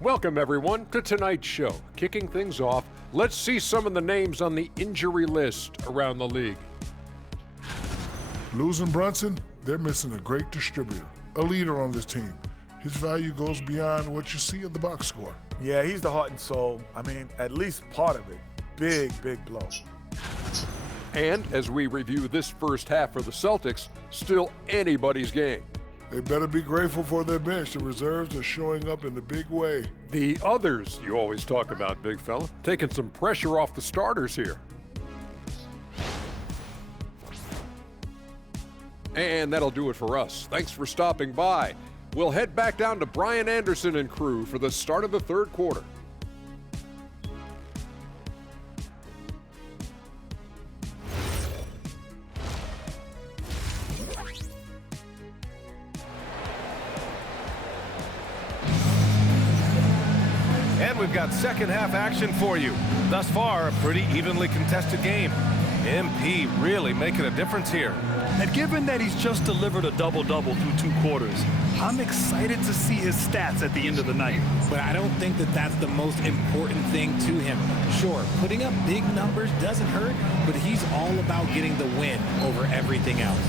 Welcome, everyone, to tonight's show. Kicking things off, let's see some of the names on the injury list around the league. Losing Brunson, they're missing a great distributor, a leader on this team. His value goes beyond what you see in the box score. Yeah, he's the heart and soul. I mean, at least part of it. Big blow. And as we review this first half for the Celtics, still anybody's game. They better be grateful for their bench. The reserves are showing up in a big way. The others you always talk about, big fella, taking some pressure off the starters here. And that'll do it for us. Thanks for stopping by. We'll head back down to Brian Anderson and crew for the start of the third quarter. And we've got second half action for you. Thus far, a pretty evenly contested game. MP really making a difference here. And given that he's just delivered a double-double through 2 quarters, I'm excited to see his stats at the end of the night. But I don't think that that's the most important thing to him. Sure, putting up big numbers doesn't hurt, but he's all about getting the win over everything else.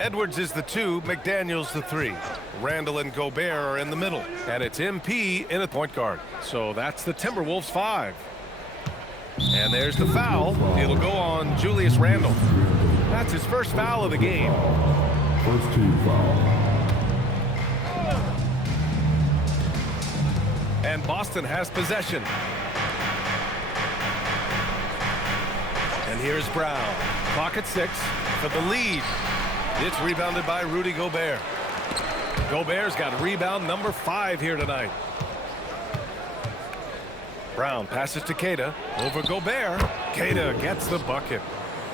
Edwards is the 2, McDaniels the 3. Randall and Gobert are in the middle. And it's MP in a point guard. So that's the Timberwolves 5. And there's the foul. It'll go on Julius Randle. That's his first foul of the game. First team foul. And Boston has possession. And here's Brown. Clock at 6 for the lead. It's rebounded by Rudy Gobert. Gobert's got rebound number 5 here tonight. Brown passes to Keita. Over Gobert. Keita gets the bucket.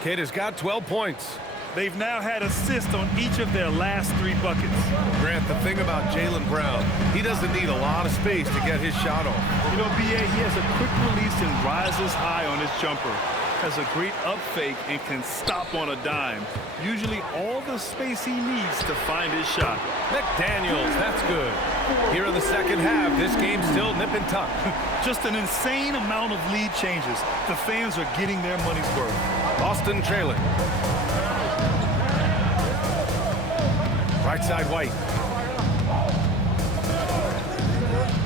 Keita's got 12 points. They've now had assists on each of their last 3 buckets. Grant, the thing about Jaylen Brown, he doesn't need a lot of space to get his shot off. You know, B.A., he has a quick release and rises high on his jumper. Has a great up fake and can stop on a dime. Usually all the space he needs to find his shot. McDaniels, that's good. Here in the second half, this game's still nip and tuck. Just an insane amount of lead changes. The fans are getting their money's worth. Boston trailing. Right side White.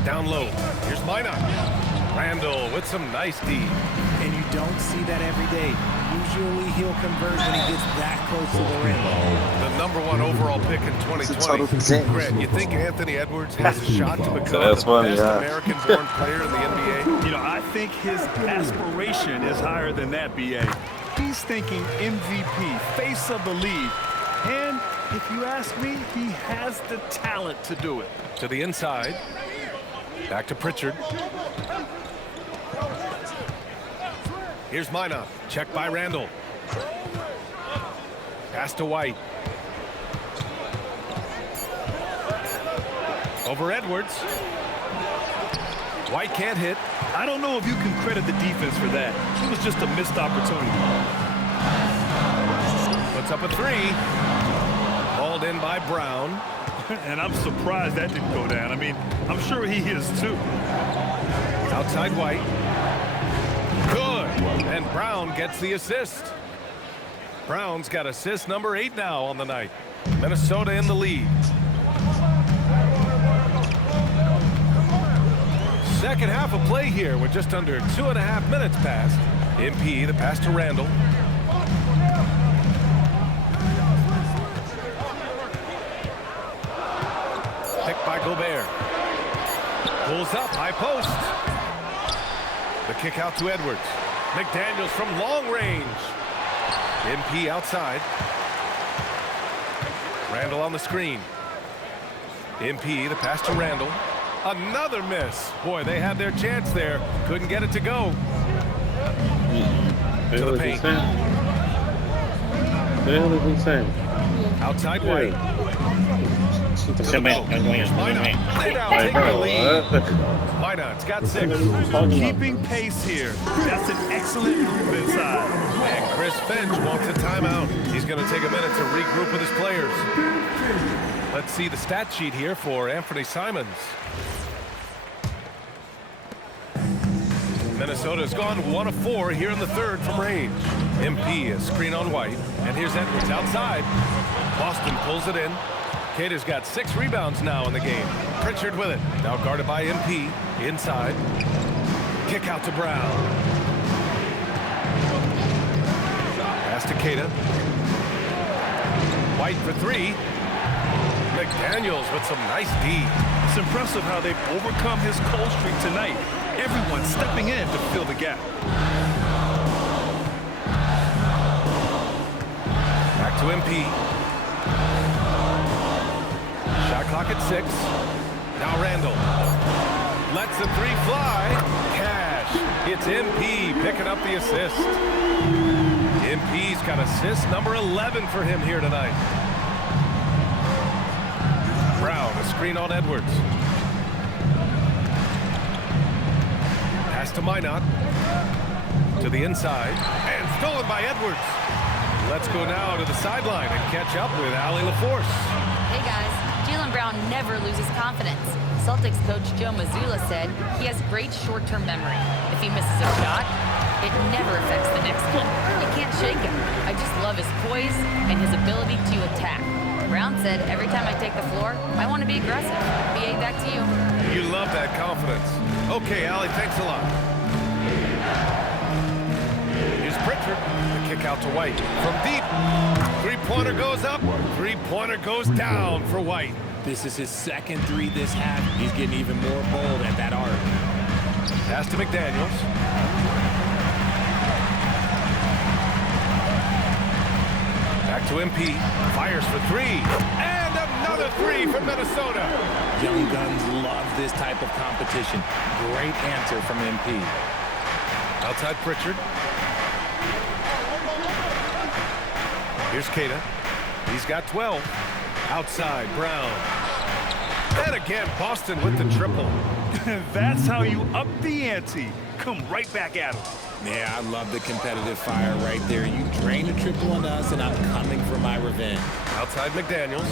Down low. Here's Minot. Randall with some nice D. And you don't see that every day. Usually he'll convert when he gets that close to the rim. The #1 overall pick in 2020. Grant, you think Anthony Edwards has a shot to become the best American-born player in the NBA? You know, I think his aspiration is higher than that, B.A. He's thinking MVP, face of the league. And if you ask me, he has the talent to do it. To the inside. Back to Pritchard. Here's Minot. Checked by Randall. Pass to White. Over Edwards. White can't hit. I don't know if you can credit the defense for that. It was just a missed opportunity. Puts up a 3. Hauled in by Brown. And I'm surprised that didn't go down. I mean, I'm sure he is too. Outside White. Good. And Brown gets the assist. Brown's got assist number 8 now on the night. Minnesota in the lead. Second half of play here with just under 2.5 minutes passed. MP, the pass to Randall. Picked by Gobert. Pulls up, high post. The kick out to Edwards. McDaniels from long range. MP outside. Randall on the screen. MP, the pass to Randall. Another miss. Boy, they had their chance there. Couldn't get it to go. To the paint. Outside White. Se me Lay down, take the lead. Minot's got 6. Keeping pace here. That's an excellent move inside. And Chris Finch wants a timeout. He's going to take a minute to regroup with his players. Let's see the stat sheet here for Anthony Simons. Minnesota's gone 1 of 4 here in the third from range. MP a screen on White, and here's Edwards outside. Boston pulls it in. Cater's got 6 rebounds now in the game. Pritchard with it, now guarded by MP. Inside, kick out to Brown. Pass to Cater. White for 3. McDaniels with some nice D. It's impressive how they've overcome his cold streak tonight. Everyone stepping in to fill the gap. Back to MP. Shot clock at 6. Now Randall. Lets the 3 fly. Cash. It's MP picking up the assist. MP's got assist number 11 for him here tonight. Brown, a screen on Edwards. Pass to Minot. To the inside. And stolen by Edwards. Let's go now to the sideline and catch up with Allie LaForce. Hey guys, Jaylen Brown never loses confidence. Celtics coach Joe Mazzulla said he has great short-term memory. If he misses a shot, it never affects the next one. You can't shake him. I just love his poise and his ability to attack. Brown said, every time I take the floor, I want to be aggressive. BA, back to you. You love that confidence. Okay, Allie, thanks a lot. Here's Pritchard. The kick out to White. From deep. 3-pointer goes up. 3-pointer goes down for White. This is his second 3 this half. He's getting even more bold at that arc. Pass to McDaniels. Back to MP. Fires for 3. And another 3 from Minnesota. Young guns love this type of competition. Great answer from MP. Outside Pritchard. Here's Cater. He's got 12. Outside Brown. And again, Boston with the triple. That's how you up the ante. Come right back at him. Yeah, I love the competitive fire right there. You drain a triple on us, and I'm coming for my revenge. Outside McDaniels.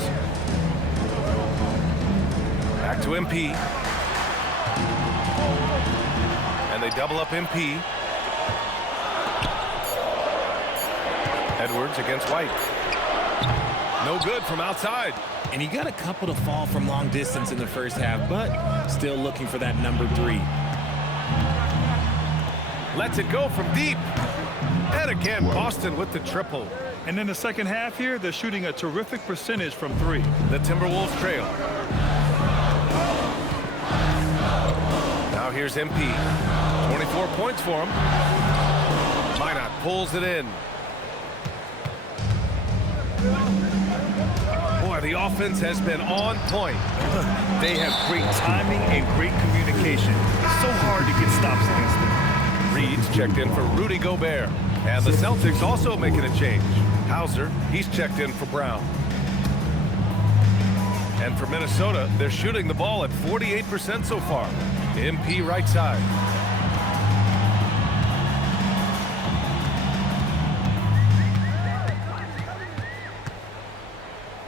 Back to MP. And they double up MP. Edwards against White. No good from outside. And he got a couple to fall from long distance in the first half, but still looking for that number 3. Lets it go from deep. And again, Boston with the triple. And in the second half here, they're shooting a terrific percentage from 3. The Timberwolves trail. Now here's MP. 24 points for him. Minot pulls it in. Boy, the offense has been on point. They have great timing and great communication. It's so hard to get stops against them. Reed's checked in for Rudy Gobert. And the Celtics also making a change. Hauser, he's checked in for Brown. And for Minnesota, they're shooting the ball at 48% so far. MP right side.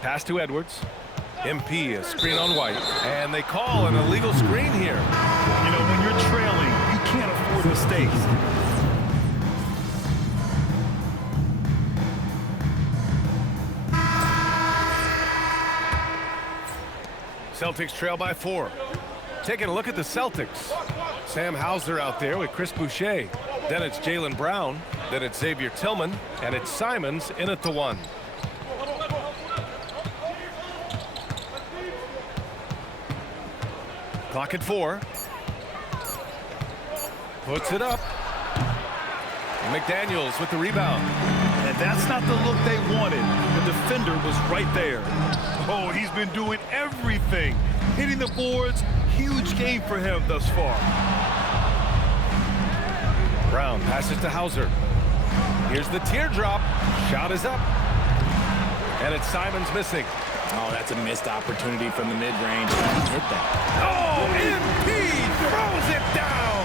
Pass to Edwards. MP a screen on White. And they call an illegal screen here. You know, when you're trailing, you can't afford mistakes. Celtics trail by 4. Taking a look at the Celtics. Sam Hauser out there with Chris Boucher. Then it's Jaylen Brown. Then it's Xavier Tillman. And it's Simons in at the 1. Clock at 4. Puts it up. McDaniels with the rebound. And that's not the look they wanted. The defender was right there. Oh, he's been doing everything. Hitting the boards. Huge game for him thus far. Brown passes to Hauser. Here's the teardrop. Shot is up. And it's Simons missing. Oh, that's a missed opportunity from the mid-range. He hit that. Oh, MP throws it down.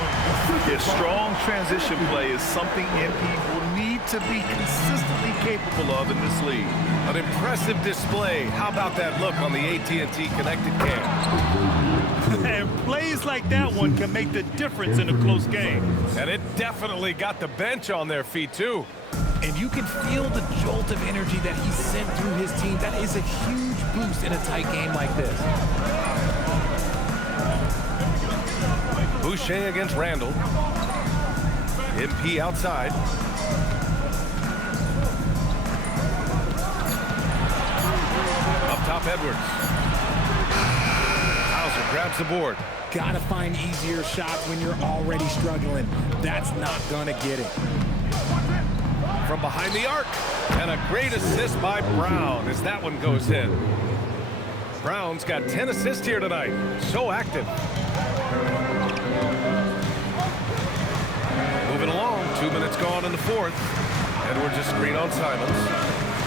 Yeah, strong transition play is something MP will need to be consistently capable of in this league. An impressive display. How about that look on the AT&T connected cam? And plays like that one can make the difference in a close game. And it definitely got the bench on their feet, too. And you can feel the jolt of energy that he sent through his team. That is a huge boost in a tight game like this. Boucher against Randall. MP outside. Up top, Edwards. Hauser grabs the board. Gotta find easier shots when you're already struggling. That's not gonna get it. From behind the arc. And a great assist by Brown as that one goes in. Brown's got 10 assists here tonight. So active. Moving along. 2 minutes gone in the fourth. Edwards a screen on Simons.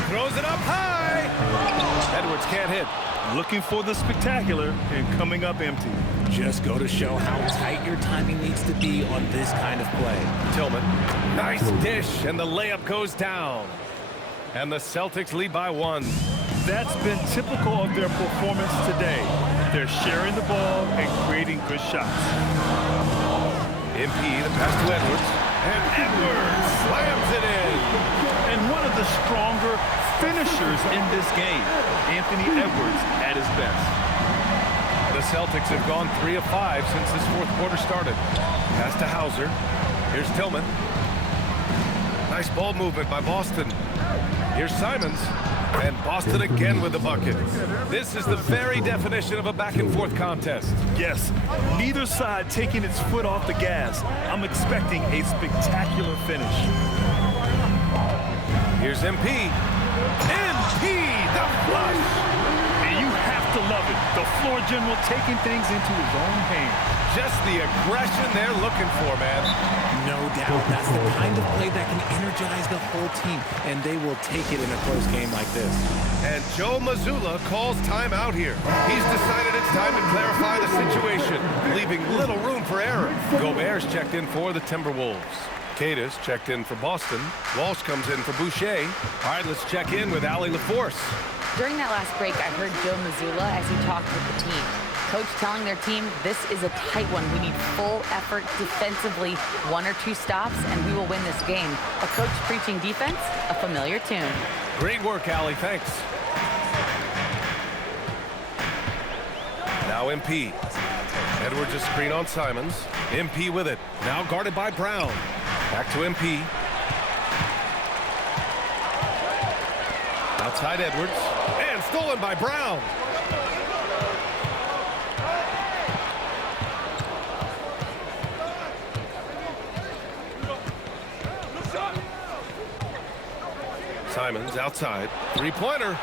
Throws it up high. Edwards can't hit. Looking for the spectacular and coming up empty. Just go to show how tight your timing needs to be on this kind of play. Tillman. Nice dish, and the layup goes down. And the Celtics lead by 1. That's been typical of their performance today. They're sharing the ball and creating good shots. MP, the pass to Edwards. And Edwards slams it in. And one of the stronger finishers in this game, Anthony Edwards at his best. The Celtics have gone 3 of 5 since this fourth quarter started. Pass to Hauser. Here's Tillman. Nice ball movement by Boston. Here's Simons. And Boston again with the bucket. This is the very definition of a back-and-forth contest. Yes, neither side taking its foot off the gas. I'm expecting a spectacular finish. Here's MP. MP, the flush. And you have to love it. The floor general taking things into his own hands. Just the aggression they're looking for, man. No doubt. That's the kind of play that can energize the whole team, and they will take it in a close game like this. And Joe Mazzulla calls timeout here. He's decided it's time to clarify the situation, leaving little room for error. Gobert's checked in for the Timberwolves. Cada's checked in for Boston. Walsh comes in for Boucher. All right, let's check in with Allie LaForce. During that last break, I heard Joe Mazzulla as he talked with the team. Coach telling their team, this is a tight one. We need full effort defensively, 1 or 2 stops, and we will win this game. A coach preaching defense, a familiar tune. Great work, Allie. Thanks. Now MP. Edwards a screen on Simons. MP with it. Now guarded by Brown. Back to MP. Outside Edwards. And stolen by Brown. Simons outside. Three-pointer.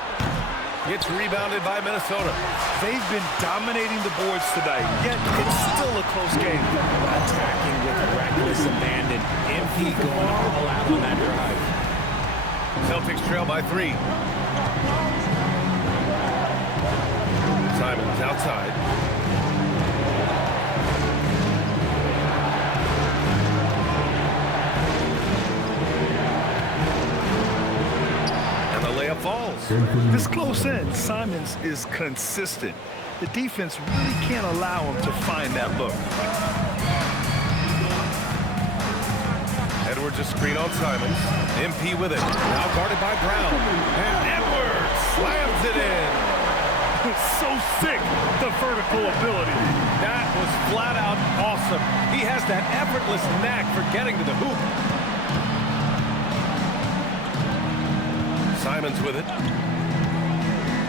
Gets rebounded by Minnesota. They've been dominating the boards tonight, yet it's still a close game. Attacking with reckless abandon. MP going all out on that drive. Celtics trail by 3. Simons outside. Falls. This close in, Simons is consistent. The defense really can't allow him to find that look. Edwards a screen on Simons. MP with it. Now guarded by Brown. And Edwards slams it in. It's so sick, the vertical ability. That was flat out awesome. He has that effortless knack for getting to the hoop. Simons with it.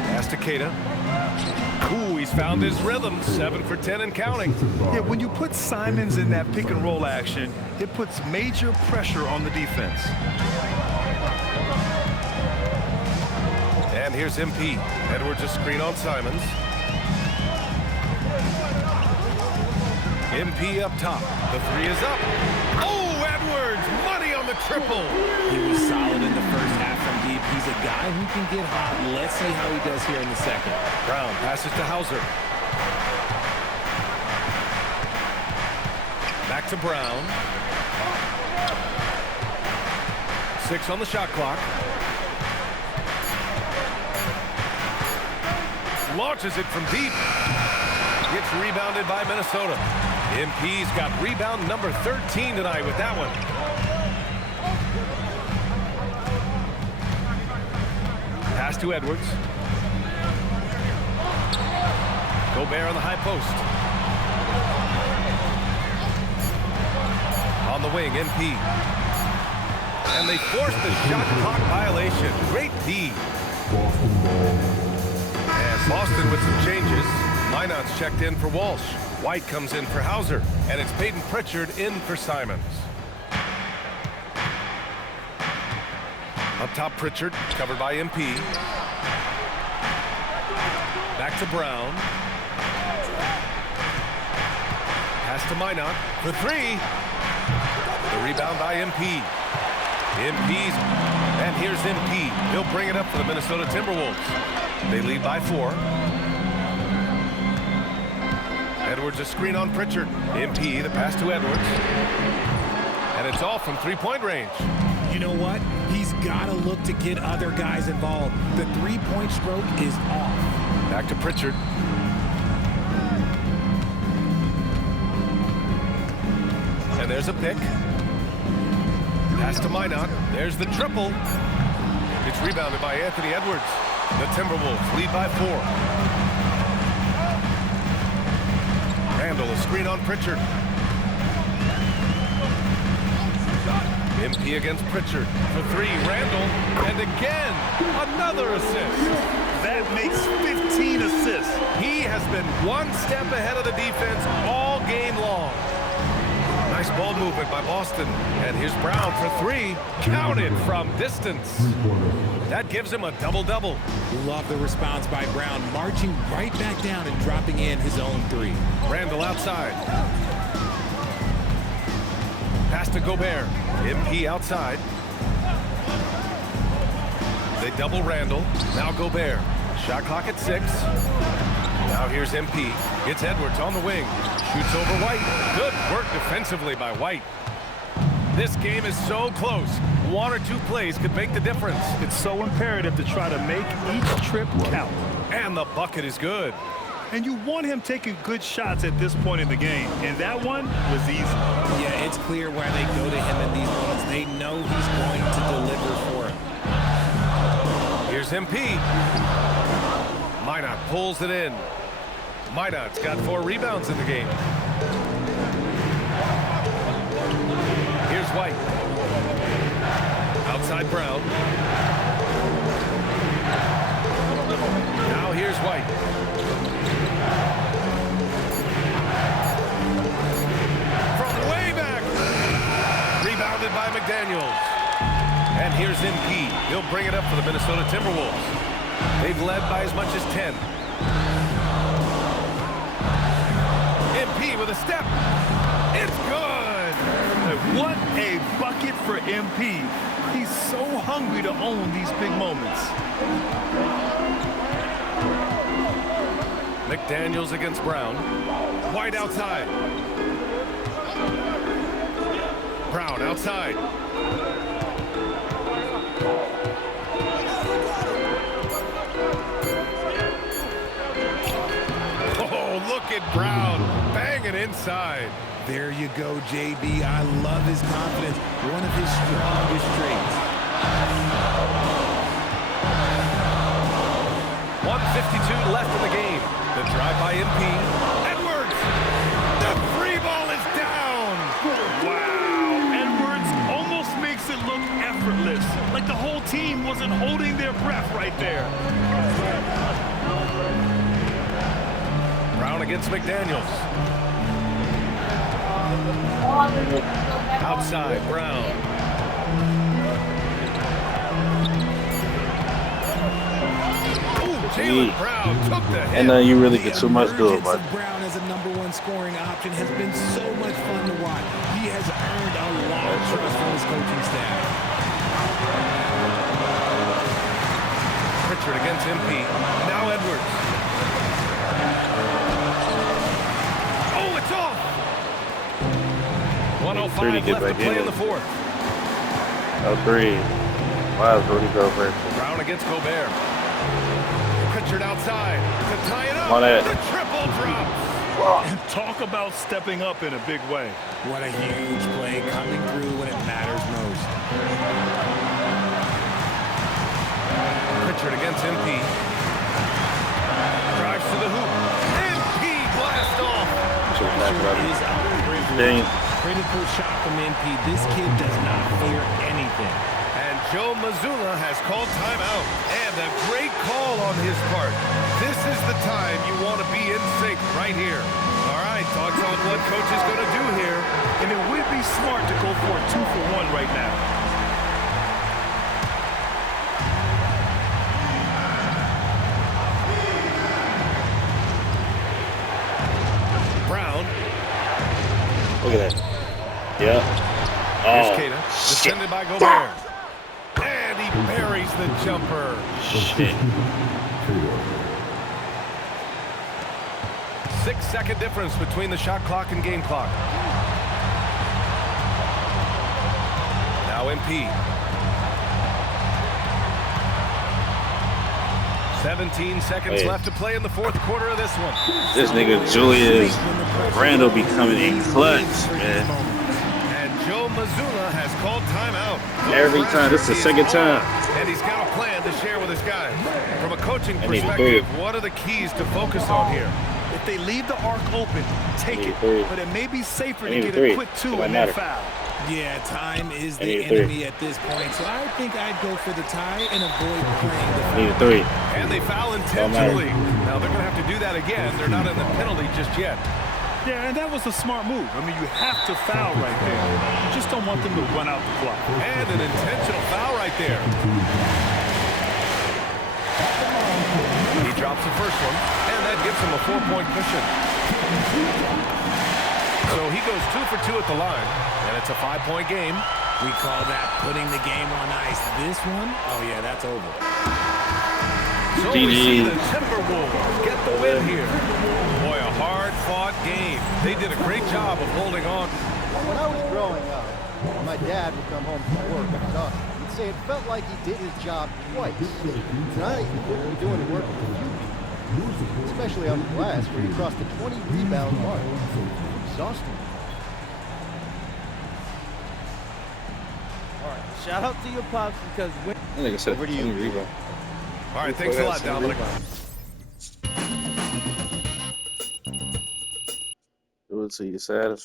Pass to Cada. Ooh, he's found his rhythm. 7 for 10 and counting. Yeah, when you put Simons in that pick and roll action, it puts major pressure on the defense. And here's MP. Edwards a screen on Simons. MP up top. The 3 is up. Oh, Edwards! Money on the triple. He was solid in the first half from deep. He's He's a guy who can get hot. Let's see how he does here in the second. Brown passes to Hauser. Back to Brown. 6 on the shot clock. Launches it from deep. Gets rebounded by Minnesota. MP's got rebound number 13 tonight with that one. Pass to Edwards. Gobert on the high post. On the wing, MP. And they force the shot clock violation. Great D. And Boston with some changes. Minot's checked in for Walsh. White comes in for Hauser. And it's Peyton Pritchard in for Simons. Up top, Pritchard, covered by MP. Back to Brown. Pass to Minot for 3. The rebound by MP. MP's, and here's MP. He'll bring it up for the Minnesota Timberwolves. They lead by 4. Edwards a screen on Pritchard. MP, the pass to Edwards. And it's all from three-point range. You know what? He's got to look to get other guys involved. The three-point stroke is off. Back to Pritchard. And there's a pick. Pass to Minot. There's the triple. It's rebounded by Anthony Edwards. The Timberwolves lead by 4. Randall, a screen on Pritchard. MP against Pritchard for 3. Randall, and again, another assist. That makes 15 assists. He has been one step ahead of the defense all game long. Nice ball movement by Boston. And here's Brown for 3. Counted from distance. That gives him a double-double. Love the response by Brown, marching right back down and dropping in his own 3. Randall outside. Pass to Gobert. MP outside. They double Randall. Now Gobert. Shot clock at 6. Now here's MP. It's Edwards on the wing. Shoots over White. Good work defensively by White. This game is so close. 1 or 2 plays could make the difference. It's so imperative to try to make each trip count. And the bucket is good. And you want him taking good shots at this point in the game. And that one was easy. Yeah, it's clear why they go to him in these moments. They know he's going to deliver for him. Here's MP. Minot pulls it in. Minot's got 4 rebounds in the game. Here's White. Outside Brown. Now here's White. From way back. Rebounded by McDaniels. And here's MP. He'll bring it up for the Minnesota Timberwolves. They've led by as much as 10. MP with a step. It's good. What a bucket for MP. He's so hungry to own these big moments. McDaniels against Brown. White outside. Brown outside. Oh, look at Brown banging inside. There you go, JB. I love his confidence. One of his strongest traits. 1:52 left in the game. The drive by MP. Edwards! The 3 ball is down! Wow. Edwards almost makes it look effortless. Like the whole team wasn't holding their breath right there. Brown against McDaniels. Outside, Brown. Jaylen Brown took the hit. And you really get too much to it, but Brown as a #1 scoring option has been so much fun to watch. He has earned a lot of trust from his coaching staff. 2:05 left to play in the fourth. Oh, 3. Wow, Rudy Gobert. Brown against Gobert. Pritchard outside to tie it up. On it. The triple drop. And talk about stepping up in a big way. What a huge play coming through when it matters most. Pritchard against MP. Drives to the hoop. MP blast off. Pritchard is out of privilege. Critical shot from MP. This kid does not fear anything. And Joe Mazzulla has called timeout. And a great call on his part. This is the time you want to be in sync right here. All right, thoughts on what coach is going to do here. And it would be smart to go for a 2-for-1 right now. Brown. Look at that. Yeah. Here's Oh, Kata, defended by Gobert. And he buries the jumper. shit. 6-second difference between the shot clock and game clock. Now MP. 17 seconds Hey. left to play in the fourth quarter of this one. This nigga Julius Randle be coming in clutch, man. And Joe Mazzulla has called timeout. Every time. This is the second time. And he's got a plan to share with his guys. From a coaching I need a perspective, third. what are the keys to focus on here? If they leave the arc open, take I need it. a three. But it may be safer I to need a get three. a quick 2 It don't and then matter. foul. Yeah, time is I the need a 3. enemy at this point, so I think I'd go for the tie and avoid playing the I foul. need a 3. And they foul intentionally. Now they're going to have to do that again. They're not in the penalty just yet. Yeah, and that was a smart move. I mean, you have to foul right there. You just don't want them to run out the clock. And an intentional foul right there. He drops the first one, and that gives him a 4-point cushion. So he goes 2 for 2 at the line, and it's a 5-point game. We call that putting the game on ice. This one, oh yeah, that's over. So we see the Timberwolves get the win here. Boy, a hard-fought game. They did a great job of holding on. When I was growing up, my dad would come home from work and talk. He'd say it felt like he did his job twice. Tonight, he wouldn't be doing the work of a few people, especially on the glass where he crossed the 20-rebound mark. Exhausting. All right, shout out to your pops because when Like I said, over to you. rebound. All right, thanks a lot, Dominic. Do it till you're satisfied.